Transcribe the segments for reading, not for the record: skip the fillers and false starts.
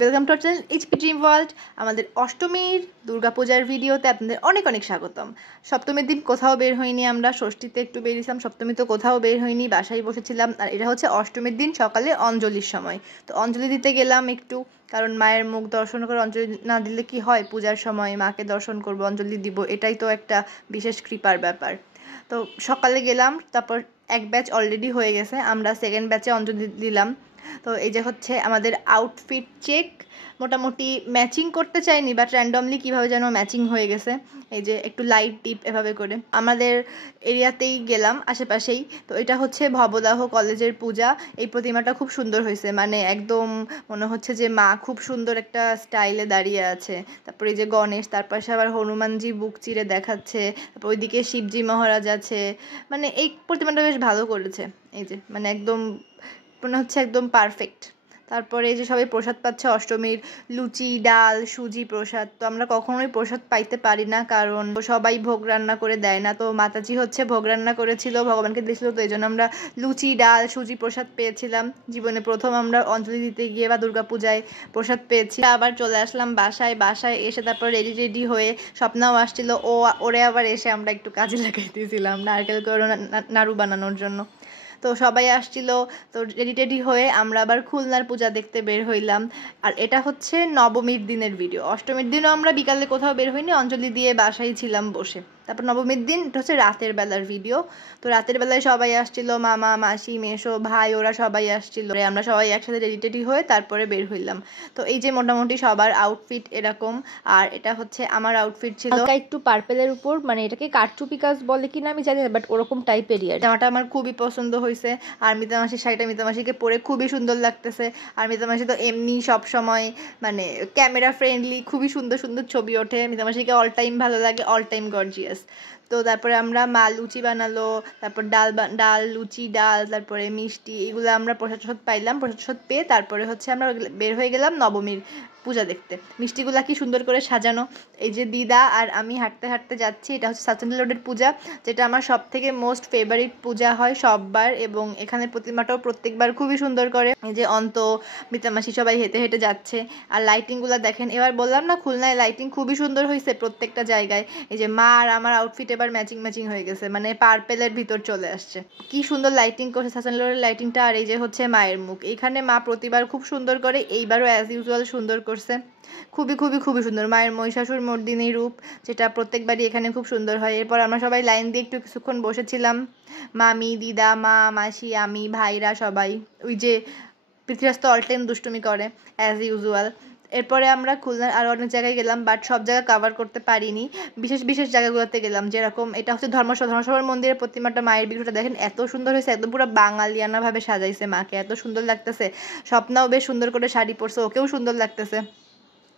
Welcome to our channel HP dream world. আমাদের অষ্টমীর দুর্গাপূজার ভিডিওতে আপনাদের অনেক অনেক স্বাগতম। সপ্তমীর দিন কোথাও বের হইনি আমরা, ষষ্ঠীতে একটু বেরিয়েছিলাম, সপ্তমী তো কোথাও বের হইনি, বাসায় বসেছিলাম। আর এটা হচ্ছে অষ্টমীর দিন সকালে অঞ্জলির সময়। তো অঞ্জলি দিতে গেলাম একটু, কারণ মায়ের মুখ দর্শন করে অঞ্জলি না দিলে কি হয়, পূজার সময় মাকে দর্শন করব, অঞ্জলি দিব, এটাই তো একটা বিশেষ কৃপার ব্যাপার। তো সকালে গেলাম, তারপর এক ব্যাচ অলরেডি হয়ে গেছে, আমরা সেকেন্ড ব্যাচে অঞ্জলি দিলাম। তো এই যে হচ্ছে আমাদের আউটফিট চেক, মোটামুটি ম্যাচিং করতে চাইনি, বাট র্যান্ডমলি কীভাবে যেন ম্যাচিং হয়ে গেছে। এই যে একটু লাইট টিপ এভাবে করে আমাদের এরিয়াতেই গেলাম, আশেপাশেই। তো এটা হচ্ছে ভবদাহ কলেজের পূজা। এই প্রতিমাটা খুব সুন্দর হয়েছে, মানে একদম মনে হচ্ছে যে মা খুব সুন্দর একটা স্টাইলে দাঁড়িয়ে আছে। তারপরে এই যে গণেশ, তার পাশে আবার হনুমানজি বুক চিরে দেখাচ্ছে, তারপর ওইদিকে শিবজি মহারাজ আছে। মানে এই প্রতিমাটা বেশ ভালো করেছে। এই যে মানে একদম মনে হচ্ছে একদম পারফেক্ট। তারপরে এই যে সবাই প্রসাদ পাচ্ছে অষ্টমীর, লুচি ডাল সুজি প্রসাদ। তো আমরা কখনোই প্রসাদ পাইতে পারি না, কারণ সবাই ভোগ রান্না করে দেয় না। তো মাতাজি হচ্ছে ভোগ রান্না করেছিল, ভগবানকে দিয়েছিল, তো এই জন্য আমরা লুচি ডাল সুজি প্রসাদ পেয়েছিলাম। জীবনে প্রথম আমরা অঞ্জলি দিতে গিয়ে বা দুর্গাপূজায় প্রসাদ পেয়েছি। আবার চলে আসলাম বাসায় এসে তারপর রেডি হয়ে স্বপ্নাও আসছিল, ওরে আবার এসে আমরা একটু কাজে লাগাইতেছিলাম নারকেল করে নাড়ু বানানোর জন্য। তো সবাই আসছিল, তো রেডি হয়ে আমরা আবার খুলনার পূজা দেখতে বের হইলাম। আর এটা হচ্ছে নবমীর দিনের ভিডিও। অষ্টমীর দিনও আমরা বিকালে কোথাও বের হইনি, অঞ্জলি দিয়ে বাসায় ছিলাম বসে। তারপর নবমীর দিন এটা হচ্ছে রাতের বেলার ভিডিও। তো রাতের বেলায় সবাই আসছিল, মামা মাসি মেসো ভাই ওরা সবাই আসছিল। আমরা সবাই একসাথে রেডি হয়ে তারপরে বের হইলাম। তো এই যে মোটামুটি সবার আউটফিট এরকম। আর এটা হচ্ছে আমার আউটফিট ছিল একটু পার্পেলের উপর, মানে এটাকে কারচুপি কাজ বলে কি না আমি জানি না, বাট ওরকম টাইপেরই। আর জামাটা আমার খুবই পছন্দ হয়েছে। আর মিতামাসির শাড়িটা মিতামাসিকে পরে খুবই সুন্দর লাগতেছে। আর মিতামাসি তো এমনি সব সময় মানে ক্যামেরা ফ্রেন্ডলি, খুবই সুন্দর সুন্দর ছবি ওঠে। মিতামাসিকে অল টাইম ভালো লাগে, অল টাইম গর্জিয়াস। তো তারপরে আমরা মা লুচি বানালো, তারপর ডাল লুচি ডাল, তারপরে মিষ্টি, এগুলো আমরা প্রসাদ পাইলাম। প্রসাদ পেয়ে তারপরে হচ্ছে আমরা বের হয়ে গেলাম নবমীর পূজা দেখতে। মিষ্টিগুলা কি সুন্দর করে সাজানো। এই যে দিদা আর আমি হাঁটতে হাঁটতে যাচ্ছি। এটা হচ্ছে সাচেন্দ্র রোডের পূজা, যেটা আমার সব থেকে মোস্ট ফেভারিট পূজা হয় সববার, এবং এখানে প্রতিমাটাও প্রত্যেকবার খুবই সুন্দর করে। এই যে অন্ত মিতামাসি সবাই হেঁটে হেঁটে যাচ্ছে। আর লাইটিংগুলো দেখেন, এবার বললাম না খুলনায় লাইটিং খুবই সুন্দর হয়েছে প্রত্যেকটা জায়গায়। এই যে মা আর আমার আউটফিট এবার ম্যাচিং হয়ে গেছে, মানে পার্পেলের ভিতর চলে আসছে। কি সুন্দর লাইটিং করছে সাচেন্দ্র রোডের লাইটিংটা। আর এই যে হচ্ছে মায়ের মুখ, এইখানে মা প্রতিবার খুব সুন্দর করে, এইবারও অ্যাজ ইউজুয়াল সুন্দর করছে। খুবই সুন্দর মায়ের মহিষাসুর মর্দিনী রূপ, যেটা প্রত্যেকবারই এখানে খুব সুন্দর হয়। এরপর আমরা সবাই লাইন দিয়ে একটু কিছুক্ষণ বসেছিলাম, মামি দিদা মা মাসি আমি ভাইরা সবাই। ওই যে পৃথ্বীরাজ তো অল টাইম দুষ্টুমি করে অ্যাজ ইউজুয়াল। এরপরে আমরা খুলনার আরও অনেক জায়গায় গেলাম, বাট সব জায়গা কভার করতে পারিনি। বিশেষ জায়গাগুলোতে গেলাম, যেরকম এটা হচ্ছে ধর্মসভার মন্দিরের প্রতিমাটা, মায়ের বিগ্রহটা দেখেন এত সুন্দর হয়েছে, একদম পুরো বাঙালিয়ানাভাবে সাজাইছে মাকে, এত সুন্দর লাগতেছে। স্বপ্নাও বেশ সুন্দর করে শাড়ি পরছে, ওকেও সুন্দর লাগতেছে।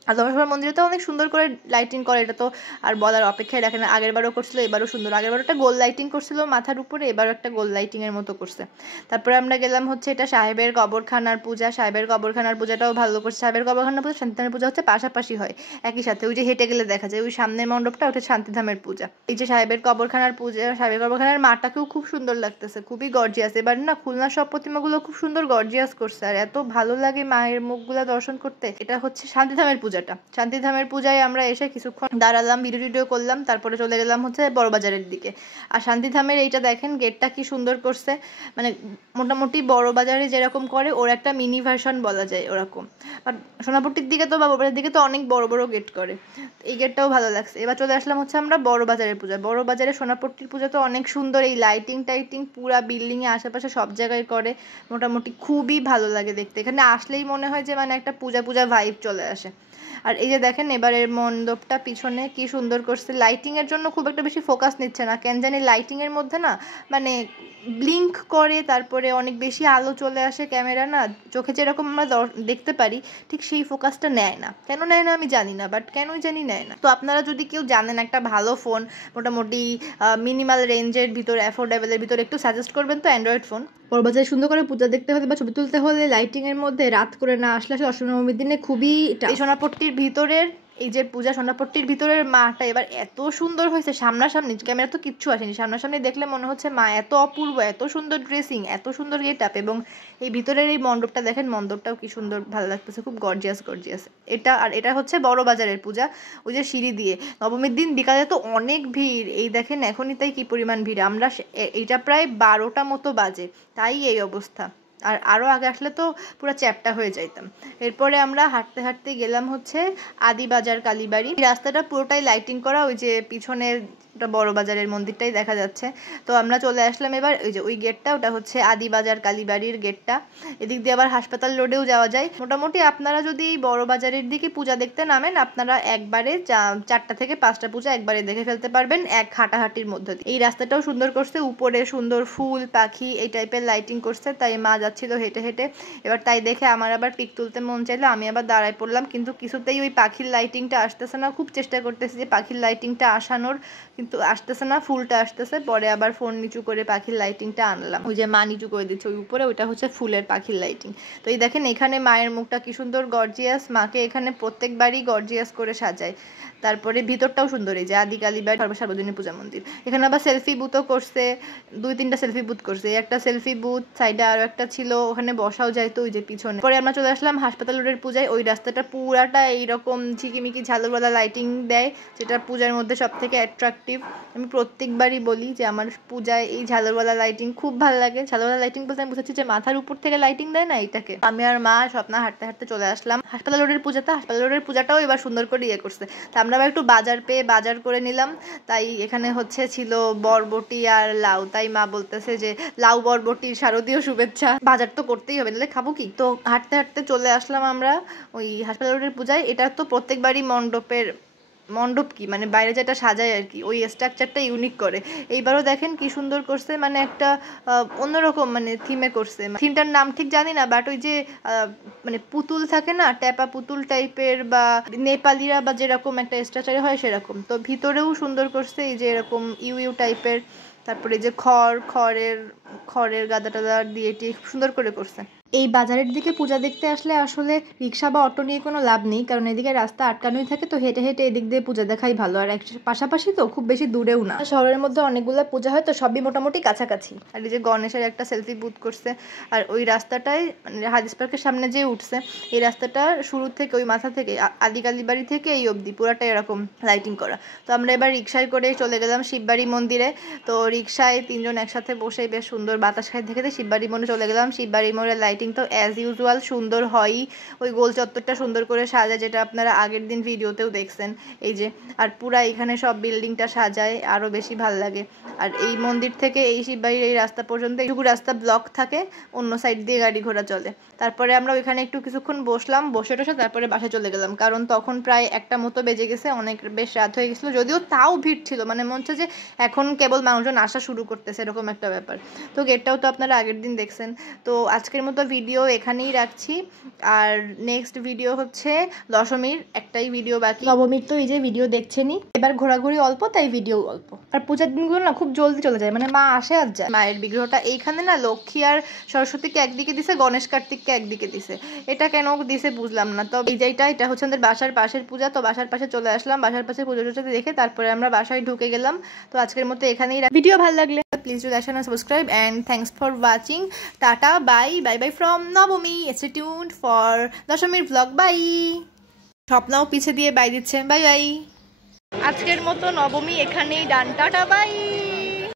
আর ধর্মসভার মন্দিরে তো অনেক সুন্দর করে লাইটিং করে, এটা তো আর বলার অপেক্ষায় রাখে না। আগেরবারও করছিল, এবারও সুন্দর। আগেরবারও একটা গোল লাইটিং করছিল মাথার উপরে, এবারও একটা গোল লাইটিংয়ের মতো করছে। তারপরে আমরা গেলাম হচ্ছে এটা সাহেবের কবরখানার পূজা। সাহেবের কবরখানার পূজাটাও ভালো করছে। সাহেবের কবরখানার পূজা শান্তিধামের পূজা হচ্ছে পাশাপাশি হয় একই সাথে। ওই যে হেঁটে গেলে দেখা যায় ওই সামনের মণ্ডপটা, ওটা শান্তিধামের পূজা। এই যে সাহেবের কবরখানার পূজা, সাহেবের কবরখানার মাটাকেও খুব সুন্দর লাগতেছে, খুবই গর্জিয়াস। এবার না খুলনার সব প্রতিমাগুলো খুব সুন্দর গর্জিয়াস করছে, আর এত ভালো লাগে মায়ের মুখগুলা দর্শন করতে। এটা হচ্ছে শান্তিধামের পূজাটা। শান্তিধামের পূজায় আমরা এসে কিছুক্ষণ দাঁড়ালাম, ভিডিও করলাম, তারপরে চলে গেলাম হচ্ছে বড়বাজারের দিকে। আর শান্তিধামের এইটা দেখেন গেটটা কি সুন্দর করছে, মানে মোটামুটি বড়বাজারে যেরকম করে ওর একটা মিনি ভার্সন বলা যায় ওরকম। বাট সোনাপট্টির দিকে তো বা বড়বাজারের দিকে তো অনেক বড় গেট করে, এই গেটটাও ভালো লাগছে। এবার চলে আসলাম হচ্ছে আমরা বড়বাজারের পূজা। বড়বাজারে সোনাপট্টির পূজা তো অনেক সুন্দর, এই লাইটিং পুরা বিল্ডিংয়ে আশেপাশে সব জায়গায় করে, মোটামুটি খুবই ভালো লাগে দেখতে। এখানে আসলেই মনে হয় যে মানে একটা পূজা ভাইব চলে আসে। আর এই যে দেখেন এবারের মণ্ডপটা পিছনে কি সুন্দর করছে। লাইটিংয়ের জন্য খুব একটা বেশি ফোকাস নিচ্ছে না, কেন জানি লাইটিংয়ের মধ্যে না মানে ব্লিঙ্ক করে, তারপরে অনেক বেশি আলো চলে আসে, ক্যামেরা না চোখে যেরকম আমরা দেখতে পারি ঠিক সেই ফোকাসটা নেয় না। কেন নেয় না আমি জানি না, বাট কেনই জানি নেয় না। তো আপনারা যদি কেউ জানেন একটা ভালো ফোন, মোটামুটি মিনিমাল রেঞ্জের ভিতর, অ্যাফোর্ডেবলের ভিতর, একটু সাজেস্ট করবেন তো অ্যান্ড্রয়েড ফোন। বড়বাজারে সুন্দর করে পূজা দেখতে হলে বা ছবি তুলতে হলে লাইটিংয়ের মধ্যে রাত করে না আসলে অষ্টমীর দিনে খুবই। এই সোনাপট্টির ভিতরের এই যে পূজা সোনাপট্টির ভিতরের মাটা এবার এত সুন্দর হয়েছে, সামনাসামনি ক্যামেরা তো কিচ্ছু আসেনি, সামনাসামনি দেখলে মনে হচ্ছে মা এত অপূর্ব, এত সুন্দর ড্রেসিং, এত সুন্দর গেট আপ, এবং এই ভিতরের এই মণ্ডপটা দেখেন, মণ্ডপটাও কি সুন্দর ভালো লাগতেছে, খুব গর্জিয়াস গর্জিয়াস এটা। আর এটা হচ্ছে বড় বাজারের পূজা, ওই যে সিঁড়ি দিয়ে। নবমীর দিন বিকালে তো অনেক ভিড়, এই দেখেন এখনই তাই কি পরিমাণ ভিড়। আমরা এইটা প্রায় 12টা মতো বাজে, তাই এই অবস্থা। আর আরও আগে আসলে তো পুরো চ্যাপটা হয়ে যাইতাম। এরপরে আমরা হাঁটতে হাঁটতে গেলাম হচ্ছে আদিবাজার কালীবাড়ি। রাস্তাটা পুরোটাই লাইটিং করা, ওই যে পিছনের বড় বাজারের মন্দিরটাই দেখা যাচ্ছে। তো আমরা চলে আসলাম এবার ওই যে ওই গেটটা, ওটা হচ্ছে আদিবাজার কালীবাড়ির গেটটা। এদিক দিয়ে আবার হাসপাতাল রোডেও যাওয়া যায়। মোটামুটি আপনারা যদি বড় বাজারের দিকে পূজা দেখতে নামেন, আপনারা একবারে 4টা থেকে 5টা পূজা একবারে দেখে ফেলতে পারবেন এক হাঁটাহাঁটির মধ্যে দিয়ে। এই রাস্তাটাও সুন্দর করছে, উপরে সুন্দর ফুল পাখি এই টাইপের লাইটিং করছে, তাই মা যাচ্ছিল হেঁটে হেঁটে। এবার তাই দেখে আমার আবার পিক তুলতে মন চাইলো, আমি আবার দাঁড়ায় পড়লাম, কিন্তু কিছুতেই ওই পাখির লাইটিংটা আসতেছে না। খুব চেষ্টা করতেছি যে পাখির লাইটিংটা আসানোর, কিন্তু আসতেছে না, ফুলটা আসতেছে। পরে আবার ফোন নিচু করে পাখির লাইটিংটা আনলাম, ওই যে মা নিচু করে দিচ্ছে ওই উপরে, ওইটা হচ্ছে ফুলের পাখির লাইটিং। তো এই দেখেন এখানে মায়ের মুখটা কি সুন্দর গর্জিয়াস, মাকে এখানে প্রত্যেকবারই গর্জিয়াস করে সাজায়। তারপরে ভিতরটাও সুন্দর, এই যে আদি কালীবাড়ি সর্বজনীন পূজা মন্দির। এখানে আবার সেলফি বুথও করছে, 2-3টা সেলফি বুথ করছে, একটা সেলফি বুথ, সাইডে আরও একটা ছিল, ওখানে বসাও যায় তো ওই যে পিছনে। পরে আমরা চলে আসলাম হাসপাতাল রোডের পূজায়। ওই রাস্তাটা পুরাটা এইরকম ঝিকিমিকি ঝালরওয়ালা লাইটিং দেয়, যেটা পূজার মধ্যে সব থেকে অ্যাট্রাকটিভ। আমি প্রত্যেকবারই বলি যে আমার পূজায় এই ঝালরওয়ালা লাইটিং খুব ভালো লাগে। ঝালরওয়ালা লাইটিং বলতে আমি বুঝাচ্ছি যে মাথার উপর থেকে লাইটিং দেয় না, এইটাকে। আমি আর মা স্বপ্না হাঁটতে হাঁটতে চলে আসলাম হাসপাতাল রোডের পূজাটা। হাসপাতাল রোডের পূজাটাও এবার সুন্দর করে করছে। তা আমরা আবার একটু বাজার পেয়ে বাজার করে নিলাম। তাই এখানে হচ্ছে ছিল বরবটি আর লাউ, তাই মা বলতেছে যে লাউ বরবটির শারদীয় শুভেচ্ছা, বাজার তো করতেই হবে, নাহলে খাবো কি। তো হাঁটতে হাঁটতে চলে আসলাম আমরা ওই হাসপাতাল রোডের পূজায়। এটা তো প্রত্যেকবারই মণ্ডপ কি মানে বাইরে যেটা সাজায় আর কি, ওই স্ট্রাকচারটা ইউনিক করে। এইবারও দেখেন কি সুন্দর করছে, মানে একটা অন্যরকম মানে থিমে করছে। থিমটার নাম ঠিক জানি না, বাট ওই যে মানে পুতুল থাকে না, ট্যাপা পুতুল টাইপের, বা নেপালিরা বা যেরকম একটা স্ট্রাকচারে হয় সেরকম। তো ভিতরেও সুন্দর করছে, এই যে এরকম ইউ টাইপের। তারপরে যে খড়ের গাদা টাদা দিয়ে সুন্দর করে করছে। এই বাজারের দিকে পূজা দেখতে আসলে আসলে রিক্সা বা অটো নিয়ে কোনো লাভ নেই, কারণ এদিকে রাস্তা আটকানোই থাকে। তো হেঁটে হেঁটে এদিক দিয়ে পূজা দেখাই ভালো, আর পাশাপাশি তো খুব বেশি দূরেও না। শহরের মধ্যে অনেকগুলো পূজা হয়, তো সবই মোটামুটি কাছাকাছি। আর এই যে গণেশের একটা সেলফি বুথ করছে। আর ওই রাস্তাটাই মানে হাদিস পার্কের সামনে যে উঠছে, এই রাস্তাটা শুরু থেকে ওই মাথা থেকে আদি কালীবাড়ি থেকে এই অবধি পুরাটাই এরকম লাইটিং করা। তো আমরা এবার রিক্সায় করে চলে গেলাম শিববাড়ি মন্দিরে। তো রিক্সায় 3জন একসাথে বসে বেশ সুন্দর বাতাস খাই দেখে শিববাড়ি মোড়ে চলে গেলাম। শিববাড়ি মোড়ের লাইটিং তো অ্যাজ ইউজুয়াল সুন্দর হয়ই, ওই গোল চত্বরটা সুন্দর করে সাজায়, যেটা আপনারা আগের দিন ভিডিওতেও দেখছেন। এই যে আর পুরা এখানে সব বিল্ডিংটা সাজায়, আরও বেশি ভাল লাগে। আর এই মন্দির থেকে এই শিববাড়ির এই রাস্তা পর্যন্ত এইটুকু রাস্তা ব্লক থাকে, অন্য সাইড দিয়ে গাড়ি ঘোড়া চলে। তারপরে আমরা ওইখানে একটু কিছুক্ষণ বসলাম, বসে টসে তারপরে বাসায় চলে গেলাম, কারণ তখন প্রায় 1টা মতো বেজে গেছে, অনেক বেশ রাত হয়ে গেছিলো। যদিও তাও ভিড় ছিল, মানে মনে হচ্ছে যে এখন কেবল মানুষজন আসা শুরু করতেছে, এরকম একটা ব্যাপার। তো গেটটাও তো আপনারা আগের দিন দেখছেন। তো আজকের মতো ভিডিও এখানেই রাখছি। আর নেক্সট ভিডিও হচ্ছে দশমীর, একটাই ভিডিও বাকি। নবমীর তো এই যে ভিডিও দেখছেনই, এবার ঘোরাঘুরি অল্প, তাই ভিডিও অল্প। আর পূজার দিনগুলো না খুব জলদি চলে যায়, মানে মা আসে আর যায়। মায়ের বিগ্রহটা এইখানে না লক্ষ্মী আর সরস্বতীকে একদিকে দিছে, গণেশ কার্তিককে একদিকে দিছে, এটা কেন দিছে বুঝলাম না। তো এটা হচ্ছে আমাদের বাসার পাশের পূজা। তো বাসার পাশে চলে আসলাম, বাসার পাশে পুজো টুজোতে দেখে তারপরে আমরা বাসায় ঢুকে গেলাম। তো আজকের মতো এখানেই। ভিডিও ভালো লাগলে please do like and subscribe, and thanks for watching. Tata, bye from Navami. Stay tuned for দশমীর vlog. Bye. স্বপ্নাও পিছে দিয়ে বাই দিচ্ছে, বাই বাই। আজকের মতো নবমী এখানেই ডান, টাটা বাই।